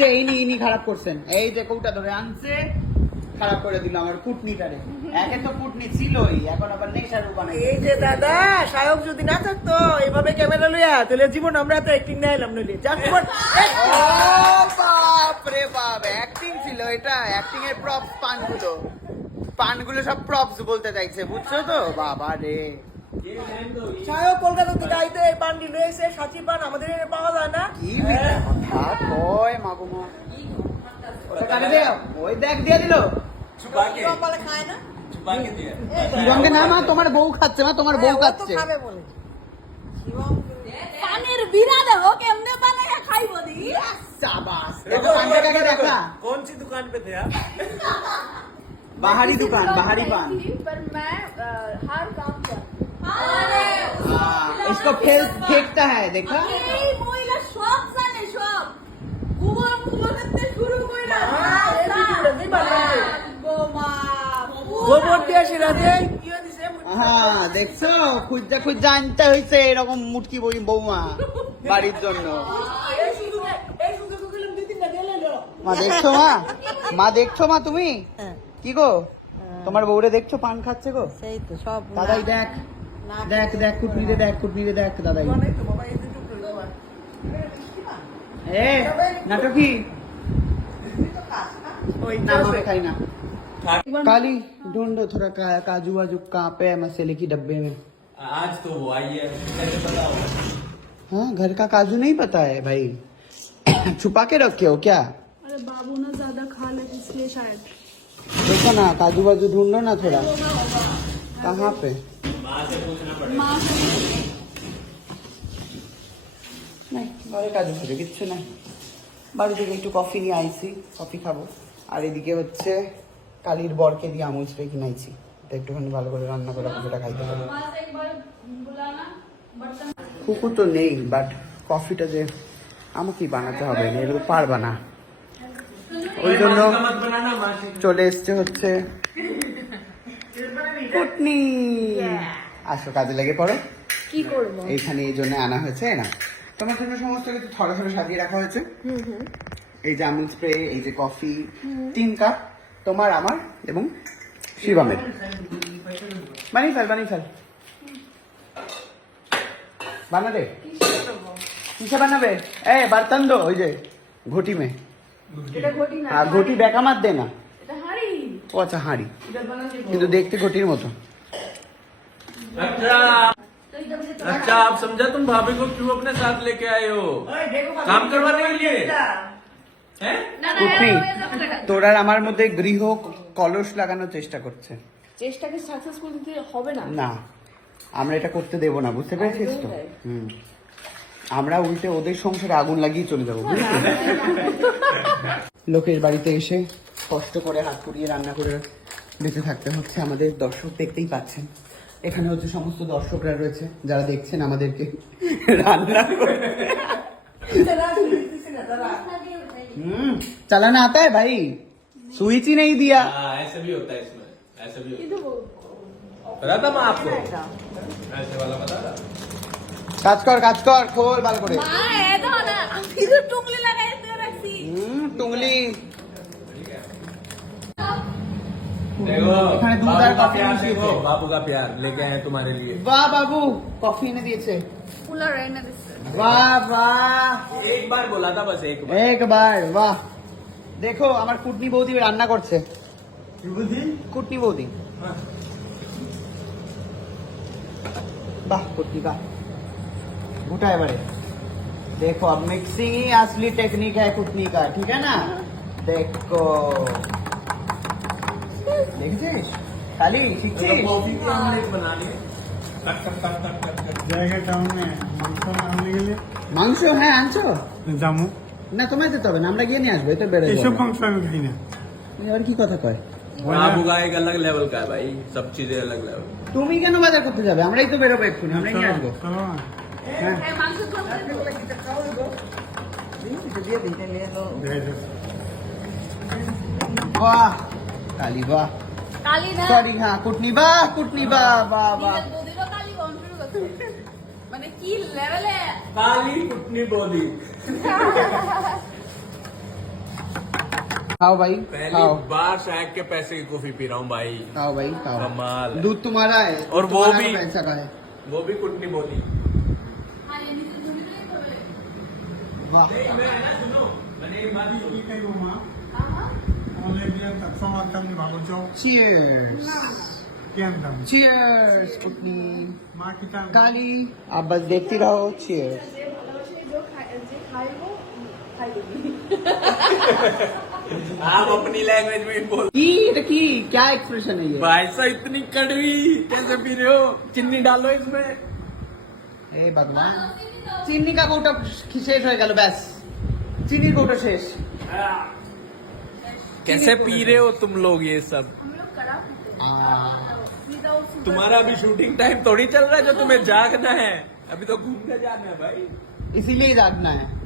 যে ইনি খারাপ করছেন, এই যে কৌটা ধরে আনছে খারাপ করে দিল আমার কুটনিটারে। একে তো কুটনি ছিলই, এখন আবার নেশার বানাই। এই যে দাদা শায়ক যদি না থাকতো এইভাবে ক্যামেরা লইয়া তাহলে জীবন আমরা তো অ্যাক্টিং না এলাম নইলে যা জীবন। ও বাপ রে বাপ, অ্যাক্টিং ছিল এটা, অ্যাক্টিং এর প্রপস পানগুলো সব প্রপস বলতে চাইছে, বুঝছো তো? বাবা রে, শায়ক কলকাতা থেকে আইতে এই পান্ডি লইছে, সাচি পান আমাদের এখানে পাওয়া যায় না। কি মিথ্যা কথা কয় মাগুমা। ওই দেখ দিয়ে দিল খায় না শিবমকে না, মা তোমার বউ খাচ্ছে, মা তোমার বউ খাচ্ছে। পানের বিনা দেখো কেমনে বানায় খাইবো দি। शाबाश, देखो पान देखा कौन सी दुकान पे थे आप? बाहरी दुकान, बाहरी पान। पर मैं हर काम कर इसको फेंकता है, देखा? এই মহিলা সব জানে, সব কুমোর করতে শুরু কইরা গোমা গোবর দিয়ে শিরা দিয়ে কি হইছে হ্যাঁ দেখছো, খুঁজা খুঁজা আনতে হয়েছে এরকম মুটকি বই বৌমা বাড়ির জন্য। মা দেখছো, মা দেখছো, মা তুমি কি গো তোমার বউরে দেখছো পান খাচ্ছে গো? সেই তো সব দাদাই দেখ দেখ দেখ কুটনিরে দেখ, কুটনিরে দেখ দাদাই। এ নাটকি ওই ना मैं खाई ना। काली ढूंढो थोड़ा काजू वाजू कहाँ पे है मसाले की डब्बे में। आज तो वो आई है, कैसे पता होगा? हाँ घर का काजू नहीं पता है भाई, छुपा के रखे हो क्या? अरे बाबू ना ज्यादा खा ले इसलिए शायद। देखो ना काजू वाजू ढूंढो ना थोड़ा, कहाँ पे? माँ से पूछना पड़ेगा। माँ से নাই ঘরে কাজু ফাজু কিচ্ছু নাই, বাড়ি থেকে একটু কফি নিয়ে আইছি, কফি খাবো। আর এদিকে হচ্ছে কালির বরকে দিয়ে আমুল স্প্রে কিনাইছি, এটা একটুখানি ভালো করে রান্না করে কফিটা খাইতে হবে। माँ से एक बार बुलाना बर्तन। কুকুর তো নেই, বাট কফিটা যে আমাকেই বানাতে হবে, না এগুলো পারবা না, ওই জন্য मत बनाना मासी। চলে এসছে হচ্ছে কুটনি। আসো কাজে লেগে পড়ো। কি করব? এইখানে এই জন্য আনা হয়েছে না, তোমার জন্য সমস্ত কিছু থরে থরে সাজিয়ে রাখা হয়েছে। এই যে আমুল স্প্রে, এই যে কফি, 3 কাপ তোমার, আমার এবং শিবমের। বানিয়ে ফেল বানাবে, কিসে বানাবে? এ বর্তন দো, ওই যে ঘটি মে। এটা ঘটি না, আর ঘটি বেকা মাত দে না। এটা হাড়ি। ও আচ্ছা হাঁড়ি, কিন্তু দেখতে ঘটির মতো। अच्छा अच्छा, आप समझा तुम भाभी को क्यों अपने साथ लेके आए हो? काम करवाने के लिए हैं? না না কুটনি এটা তোর আর আমার মধ্যে গৃহ কলস লাগানোর চেষ্টা করছে। চেষ্টাকে সাকসেসফুল দিতে হবে না। না আমরা এটা করতে দেবো না, বুঝতে পেরেছিস তো? আমরা উল্টে ওদের সংসারে আগুন লাগিয়ে চলে যাবো, বুঝলি? লোকের বাড়িতে এসে কষ্ট করে হাত পুড়িয়ে রান্না করে বেঁচে থাকতে হচ্ছে। আমাদের দর্শক দেখতেই পাচ্ছেন, এখানে হচ্ছে সমস্ত দর্শকরা রয়েছে যারা দেখছেন আমাদেরকে রান্না করে। চালানা आता है भाई, स्विच ही नहीं दिया। हाँ, ऐसा भी होता है इसमें, ऐसा भी होता है। पता था मैं आपको ऐसे वाला पता था। কাজ কর খোল ভালো করে। মা এ দাও না, আমি তো টুকলি লাগাইতে রাখছি। টুংলি देखो এখানে দুধ আর बाबू का কফি प्यार, মিশিয়েছে। देखो बाबू का प्यार लेके आए हैं तुम्हारे लिए। বাহ বাবু কফি এনে দিয়েছে। ফুলা রাইনা দিছে। বাহ বাহ, एक बार बोला था बस, एक बार। একবার বাহ। দেখো আমার কুটনি বৌদি রান্না করছে, কুটনি বৌদি। বাহ কুটনি বাহ, গোটা এবারে देखो अब मिक्सिंग ही असली टेक्निक है कुटनी का, ठीक है ना? देखो দেখছিস কালি শিখছিস? कॉफी की ऑमलेट बना लिए। জায়গা টাউনে মাংস আনতে গেলে মাংস হ্যাঁ আনছো জামু না, তোমায় দিতে হবে না, আমরা গিয়ে নিয়ে আসবো, এটা বেড়ে এসব মাংস আমি খাই না। এবার কি কথা কয়? बाबू का एक अलग लेवल का है भाई, सब चीजें अलग लेवल। তুমি কেন বাজার করতে যাবে? আমরাই তো বেরোবো এক্ষুনি, আমরাই নিয়ে আসবো। চলো না। হ্যাঁ এই মাংস খাবো। দিয়ে দিতে নিয়ে তো যাই হোক। বাহ কালি বাহ, কালি না। সরি হ্যাঁ কুটনি বাহ, কুটনি বাহ বাহ বাহ। নিজের বদিরও কালি কোন শুরু করছে। মানে কি লেভেলে। काली कुटनी बोली। खाओ भाई, पहली खाओ बार शायद के पैसे की कॉफी पी रहा हूँ भाई। खाओ भाई, खाओ। कमाल है। दूध तुम्हारा है और वो तुम्हारा भी- पैसा का है। वो भी कुछ नहीं बोली। हाँ ये नीचे धुनी नहीं खबर वाह, কি খাইব মা हाँ অনলাইন তাক সমাজ কামনি ভালো চাও cheers, কি আনতাম cheers, पुटनी মা কি চান काली। आप बस देखती रहो, cheers। आप अपनी लैंग्वेज में ही बोल। की क्या एक्सप्रेशन है ये? भाई साहब इतनी कड़वी कैसे पी रहे हो? चीनी डालो इसमें। ए भगवान, চিনি का কৌটা শেষ হয়ে গেল, ব্যাস চিনির কৌটা শেষ। कैसे पी रहे हो तुम लोग ये सब? हम लोग कड़ा पीते हैं विदाउट शुगर तुम्हारा अभी शूटिंग टाइम थोड़ी चल रहा है जो तुम्हें जागना है। अभी तो घूमने जाना है भाई। इसीलिए जागना है।